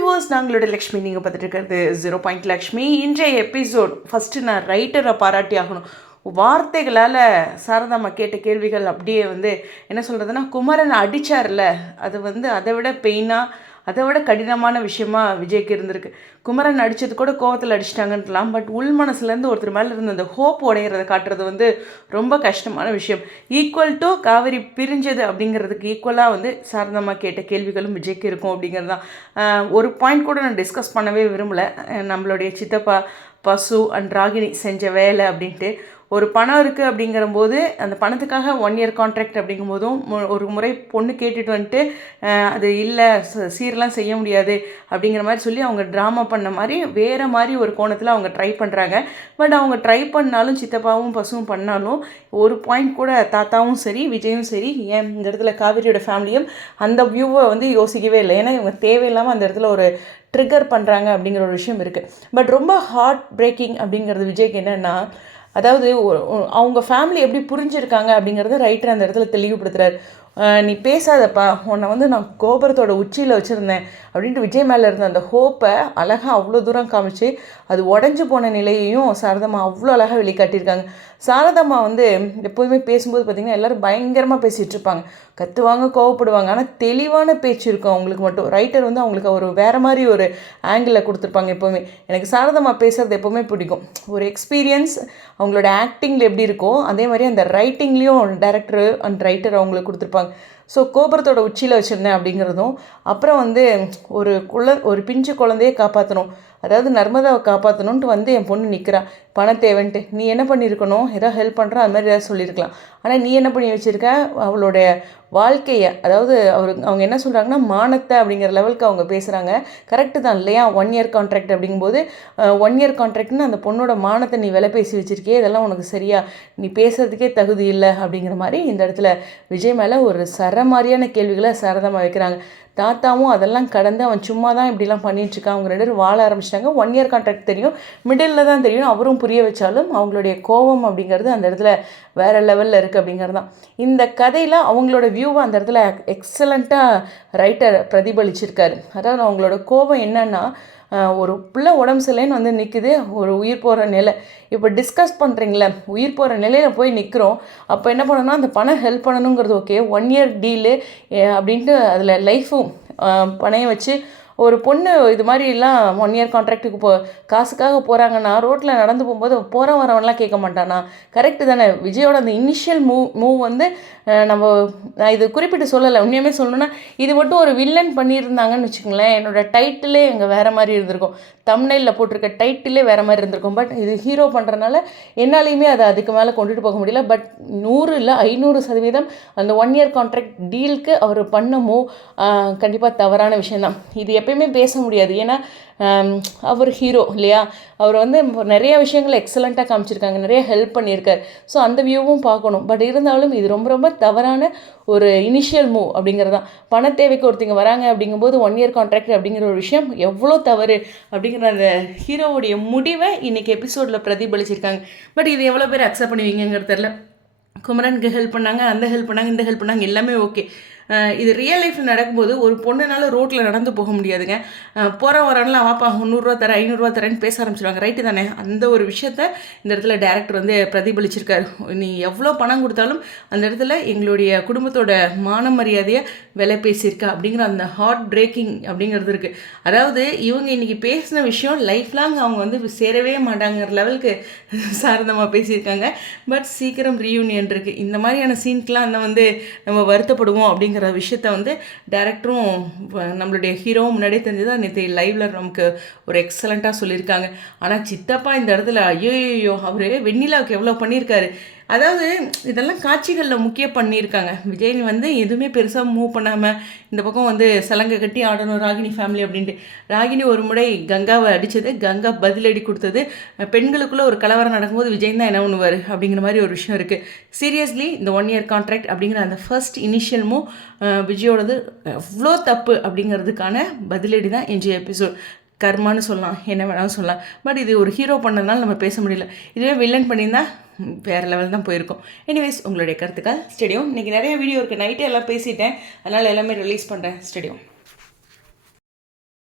Viewers நாங்களோட Lakshmi நீங்கள் பார்த்துட்டு இருக்கிறது ஜீரோ பாயிண்ட் லக்ஷ்மி. இன்றைய எபிசோட் ஃபஸ்ட்டு நான் ரைட்டரை பாராட்டி ஆகணும். வார்த்தைகளால் சாரதாம்மா கேட்ட கேள்விகள் அப்படியே வந்து என்ன சொல்கிறதுனா குமரன் அடித்தார்ல அது வந்து அதை விட பெயினாக அதை விட கடினமான விஷயமா விஜய்க்கு இருந்திருக்கு. குமரன் அடித்தது கூட கோவத்தில் அடிச்சிட்டாங்கன்றலாம் பட் உள் மனசுலேருந்து ஒருத்தர் மேலே இருந்த அந்த ஹோப் உடையிறத காட்டுறது வந்து ரொம்ப கஷ்டமான விஷயம். ஈக்குவல் டு காவிரி பிரிஞ்சது அப்படிங்கிறதுக்கு ஈக்குவலாக வந்து சாரதம்மா கேட்ட கேள்விகளும் விஜய்க்கு இருக்கும் அப்படிங்கிறது. தான் ஒரு பாயிண்ட் கூட நான் டிஸ்கஸ் பண்ணவே விரும்பலை. நம்மளுடைய சித்தப்பா பசு அண்ட் ராகினி செஞ்ச வேலை அப்படின்ட்டு. ஒரு பணம் இருக்குது அப்படிங்கிறபோது அந்த பணத்துக்காக ஒன் இயர் கான்ட்ராக்ட் அப்படிங்கும்போதும் மு- ஒரு முறை பொண்ணு கேட்டுட்டு வந்துட்டு அது இல்லை சீரெலாம் செய்ய முடியாது அப்படிங்கிற மாதிரி சொல்லி அவங்க ட்ராமா பண்ண மாதிரி வேறு மாதிரி ஒரு கோணத்தில் அவங்க ட்ரை பண்ணுறாங்க பட் அவங்க ட்ரை பண்ணாலும் சித்தப்பாவும் பசுவும் பண்ணாலும் ஒரு பாயிண்ட் கூட தாத்தாவும் சரி விஜயும் சரி ஏன் இந்த இடத்துல காவிரியோட ஃபேமிலியும் அந்த வியூவை வந்து யோசிக்கவே இல்லை. ஏன்னா இவங்க தேவையில்லாமல் அந்த இடத்துல ஒரு ட்ரிகர் பண்ணுறாங்க அப்படிங்கிற ஒரு விஷயம் இருக்குது பட் ரொம்ப ஹார்ட் பிரேக்கிங் அப்படிங்கிறது விஜய்க்கு என்னென்னா அதாவது அவங்க ஃபேமிலி எப்படி புரிஞ்சிருக்காங்க அப்படிங்கிறத ரைட்டர் அந்த இடத்துல தெளிவுபடுத்துகிறார் நீ பேசாதப்பா. உன்னை வந்து நான் கோபுரத்தோட உச்சியில் வச்சுருந்தேன் அப்படின்ட்டு விஜய் மேலே இருந்த அந்த ஹோப்பை அழகாக அவ்வளோ தூரம் காமிச்சு அது உடஞ்சி போன நிலையையும் சாரதம்மா அவ்வளோ அழகாக வெளிக்காட்டியிருக்காங்க. சாரதம்மா வந்து எப்போதுமே பேசும்போது பார்த்திங்கன்னா எல்லோரும் பயங்கரமாக பேசிகிட்டு இருப்பாங்க. கற்றுவாங்க கோவப்படுவாங்க. ஆனால் தெளிவான பேச்சு இருக்கும் அவங்களுக்கு மட்டும். ரைட்டர் வந்து அவங்களுக்கு ஒரு வேறு மாதிரி ஒரு ஆங்கிளில் கொடுத்துருப்பாங்க எப்போவுமே. எனக்கு சாரதம்மா பேசுகிறது எப்போவுமே பிடிக்கும். ஒரு எக்ஸ்பீரியன்ஸ் அவங்களோட ஆக்டிங்கில் எப்படி இருக்கோ அதே மாதிரி அந்த ரைட்டிங்லேயும் டேரக்டர் அண்ட் ரைட்டர் அவங்களுக்கு கொடுத்துருப்பாங்க. ஸோ கோபுரத்தோட உச்சியில் வச்சுருந்தேன் அப்படிங்கிறதும் அப்புறம் வந்து ஒரு குழ ஒரு பிஞ்சு குழந்தையே காப்பாற்றணும் அதாவது நர்மதாவை காப்பாற்றணுன்ட்டு வந்து என் பொண்ணு நிற்கிறா பணம் தேவைன்ட்டு. நீ என்ன பண்ணியிருக்கணும் ஏதாவது ஹெல்ப் பண்ணுற அது மாதிரி ஏதாவது சொல்லியிருக்கலாம் ஆனால் நீ என்ன பண்ணி வச்சுருக்க? அவளுடைய வாழ்க்கையை அதாவது அவர் அவங்க என்ன சொல்கிறாங்கன்னா மானத்தை அப்படிங்கிற லெவலுக்கு அவங்க பேசுகிறாங்க கரெக்டு தான் இல்லையா? ஒன் இயர் கான்ட்ராக்ட் அப்படிங்கும்போது ஒன் இயர் கான்ட்ராக்ட்னு அந்த பொண்ணோட மானத்தை நீ விலை பேசி வச்சுருக்கே இதெல்லாம் உனக்கு சரியா? நீ பேசுறதுக்கே தகுதி இல்லை அப்படிங்கிற மாதிரி இந்த இடத்துல விஜய் மேலே ஒரு சர மாதிரியான கேள்விகளை சரதமாக வைக்கிறாங்க. தாத்தாவும் அதெல்லாம் கடந்து அவன் சும்மா தான் இப்படிலாம் பண்ணிகிட்ருக்கான் அவங்க ரெண்டு பேரும் வாழ ஆரம்பிச்சிட்டாங்க. ஒன் இயர் கான்ட்ராக்ட் தெரியும். மிடில் தான் தெரியும். அவரும் புரிய வச்சாலும் அவங்களுடைய கோபம் அப்படிங்கிறது அந்த இடத்துல வேறு லெவலில் இருக்குது அப்படிங்கிறது தான் இந்த கதையில் அவங்களோட வியூவை அந்த இடத்துல எக்ஸலண்ட்டாக ரைட்டர் பிரதிபலிச்சிருக்காரு. அதாவது அவங்களோட கோபம் என்னென்னா ஒரு பிள்ளை உடம்பு சரியில்லைன்னு வந்து நிற்குது ஒரு உயிர் போகிற நிலை. இப்போ டிஸ்கஸ் பண்ணுறீங்களே உயிர் போகிற நிலையில் போய் நிற்கிறோம் அப்போ என்ன பண்ணணும்னா அந்த பணம் ஹெல்ப் பண்ணணுங்கிறது ஓகே ஒன் இயர் டீலு அப்படின்ட்டு அதில் லைஃபும் பனையை வச்சு ஒரு பொண்ணு இது மாதிரிலாம் ஒன் இயர் கான்ட்ராக்ட்டுக்கு போ காசுக்காக போகிறாங்கன்னா ரோட்டில் நடந்து போகும்போது போகிற வரவன்லாம் கேட்க மாட்டானா? கரெக்டு தானே. விஜயோட அந்த இனிஷியல் மூவ் மூவ் வந்து நம்ம நான் இது குறிப்பிட்டு சொல்லலை. உண்மையுமே சொல்லணும்னா இது மட்டும் ஒரு வில்லன் பண்ணியிருந்தாங்கன்னு வச்சுக்கோங்களேன். என்னோட டைட்டிலே எங்கே வேறு மாதிரி இருந்திருக்கும். தம்னைலில் போட்டிருக்க டைட்டிலே வேறு மாதிரி இருந்திருக்கும். பட் இது ஹீரோ பண்ணுறனால என்னாலையுமே அதை அதுக்கு மேலே கொண்டுட்டு போக முடியல. பட் நூறு இல்லை ஐநூறு சதவீதம் அந்த ஒன் இயர் கான்ட்ராக்ட் டீலுக்கு அவர் பண்ண மூவ் கண்டிப்பாக தவறான விஷயம்தான். இது எப்பயுமே பேச முடியாது. ஏன்னா அவர் ஹீரோ இல்லையா? அவர் வந்து நிறைய விஷயங்கள் எக்ஸலண்ட்டாக காமிச்சிருக்காங்க. நிறைய ஹெல்ப் பண்ணியிருக்கார். ஸோ அந்த வியூவும் பார்க்கணும். பட் இருந்தாலும் இது ரொம்ப ரொம்ப தவறான ஒரு இனிஷியல் மூவ் அப்படிங்கிறது தான் பண தேவைக்கு ஒருத்தங்க வராங்க அப்படிங்கும்போது ஒன் இயர் கான்ட்ராக்ட் அப்படிங்கிற ஒரு விஷயம் எவ்வளோ தவறு அப்படிங்கிற அந்த ஹீரோவுடைய முடிவை இன்றைக்கி எபிசோடில் பிரதிபலிச்சிருக்காங்க. பட் இது எவ்வளோ பேர் அக்செப்ட் பண்ணுவீங்கங்கிறது தெரில குமரனுக்கு ஹெல்ப் பண்ணாங்க அந்த ஹெல்ப் பண்ணாங்க இந்த ஹெல்ப் பண்ணாங்க எல்லாமே ஓகே இது ரியல் லைஃப்பில் நடக்கும்போது ஒரு பொண்ணுனால ரோட்டில் நடந்து போக முடியாதுங்க. போகிற வரலாம் வாப்பா முந்நூறுரூவா தரேன் ஐநூறுரூவா தரேன்னு பேச ஆரம்பிச்சிருவாங்க. ரைட்டு தானே? அந்த ஒரு விஷயத்த இந்த இடத்துல டேரக்டர் வந்து பிரதிபலிச்சிருக்காரு. நீ எவ்வளோ பணம் கொடுத்தாலும் அந்த இடத்துல எங்களுடைய குடும்பத்தோட மான மரியாதையை விலை பேசியிருக்கா அப்படிங்கிற அந்த ஹார்ட் பிரேக்கிங் அப்படிங்கிறது இருக்குது அதாவது இவங்க இன்றைக்கி பேசின விஷயம் லைஃப் லாங் அவங்க வந்து சேரவே மாட்டாங்கிற லெவலுக்கு சாரதமாக பேசியிருக்காங்க. பட் சீக்கிரம் ரீயூனியன் இருக்குது இந்த மாதிரியான சீன்க்கெலாம் அந்த வந்து நம்ம வருத்தப்படுவோம் அப்படிங்கிற விஷயத்த வந்து டேரக்டரும் நம்மளுடைய ஹீரோவும் முன்னாடியே தெரிஞ்சது? நேற்று லைவில் நமக்கு ஒரு எக்ஸலண்ட்டாக சொல்லியிருக்காங்க. ஆனால் சித்தப்பா இந்த இடத்துல ஐயோ அவர் வெண்ணிலாவுக்கு எவ்வளோ பண்ணியிருக்காரு. அதாவது இதெல்லாம் காட்சிகளில் முக்கிய பண்ணியிருக்காங்க. விஜய் வந்து எதுவுமே பெருசாக மூவ் பண்ணாமல் இந்த பக்கம் வந்து சலங்கை கட்டி ஆடணும் ராகினி ஃபேமிலி அப்படின்ட்டு. ராகினி ஒரு முறை கங்காவை அடித்தது கங்கா பதிலடி கொடுத்தது. பெண்களுக்குள்ளே ஒரு கலவரம் நடக்கும்போது விஜய் தான் என்ன பண்ணுவார் அப்படிங்கிற மாதிரி ஒரு விஷயம் இருக்குது சீரியஸ்லி இந்த ஒன் இயர் கான்ட்ராக்ட் அப்படிங்கிற அந்த ஃபர்ஸ்ட் இனிஷியல் மூவ் விஜயோடது எவ்வளோ தப்பு அப்படிங்கிறதுக்கான பதிலடி தான் இன்றைய எபிசோட் கர்மான்னு சொல்லலாம் என்ன வேணாலும் சொல்லலாம். பட் இது ஒரு ஹீரோ பண்ணதுனால நம்ம பேச முடியல. இதுவே வில்லன் பண்ணியிருந்தால் வேற லெவல் தான் போயிருக்கோம். எனிவேஸ் உங்களுடைய கருத்துக்கள் ஸ்டேடியம் இன்றைக்கி நிறைய வீடியோ இருக்குது நைட்டே எல்லாம் பேசிட்டேன். அதனால் எல்லாமே ரிலீஸ் பண்ணுறேன் ஸ்டேடியம்